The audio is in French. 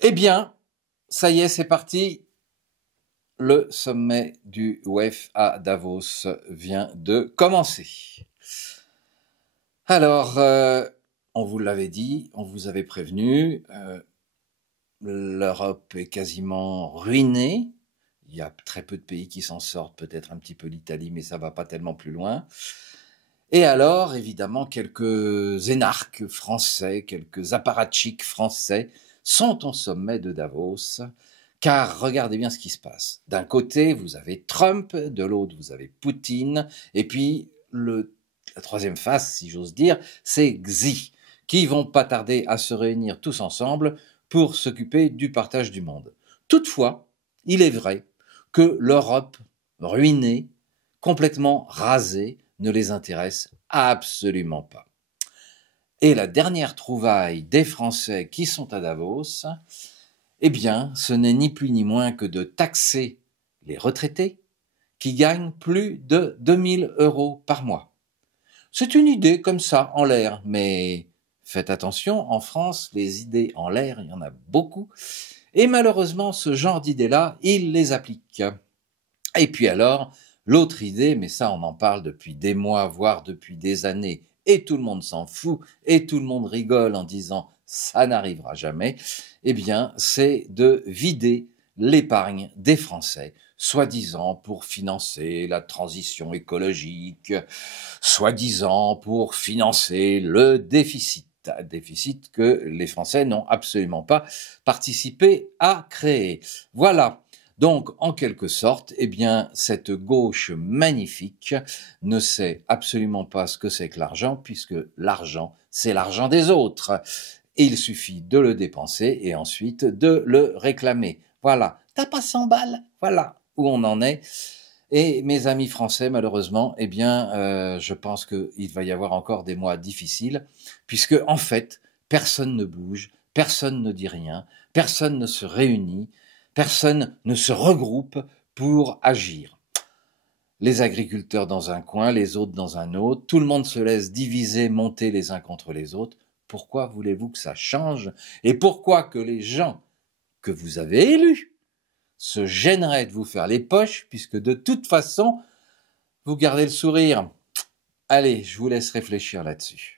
Eh bien, ça y est, c'est parti. Le sommet du WEF à Davos vient de commencer. Alors, on vous l'avait dit, on vous avait prévenu, l'Europe est quasiment ruinée. Il y a très peu de pays qui s'en sortent, peut-être un petit peu l'Italie, mais ça va pas tellement plus loin. Et alors, évidemment, quelques énarques français, quelques apparatchiks français sont au sommet de Davos, car regardez bien ce qui se passe. D'un côté, vous avez Trump, de l'autre, vous avez Poutine, et puis la troisième face, si j'ose dire, c'est Xi, qui vont pas tarder à se réunir tous ensemble pour s'occuper du partage du monde. Toutefois, il est vrai que l'Europe ruinée, complètement rasée, ne les intéresse absolument pas. Et la dernière trouvaille des Français qui sont à Davos, eh bien, ce n'est ni plus ni moins que de taxer les retraités qui gagnent plus de 2000 € par mois. C'est une idée comme ça, en l'air, mais faites attention, en France, les idées en l'air, il y en a beaucoup, et malheureusement, ce genre d'idées-là, ils les appliquent. Et puis alors, l'autre idée, mais ça on en parle depuis des mois, voire depuis des années, et tout le monde s'en fout, et tout le monde rigole en disant ça n'arrivera jamais, eh bien c'est de vider l'épargne des Français, soi-disant pour financer la transition écologique, soi-disant pour financer le déficit que les Français n'ont absolument pas participé à créer. Voilà. Donc, en quelque sorte, eh bien, cette gauche magnifique ne sait absolument pas ce que c'est que l'argent, puisque l'argent, c'est l'argent des autres. Et il suffit de le dépenser et ensuite de le réclamer. Voilà. T'as pas 100 balles? Voilà où on en est. Et mes amis français, malheureusement, eh bien, je pense qu'il va y avoir encore des mois difficiles, puisque, en fait, personne ne bouge, personne ne dit rien, personne ne se réunit, personne ne se regroupe pour agir. Les agriculteurs dans un coin, les autres dans un autre, tout le monde se laisse diviser, monter les uns contre les autres. Pourquoi voulez-vous que ça change? Et pourquoi que les gens que vous avez élus se gêneraient de vous faire les poches, puisque de toute façon, vous gardez le sourire? Allez, je vous laisse réfléchir là-dessus.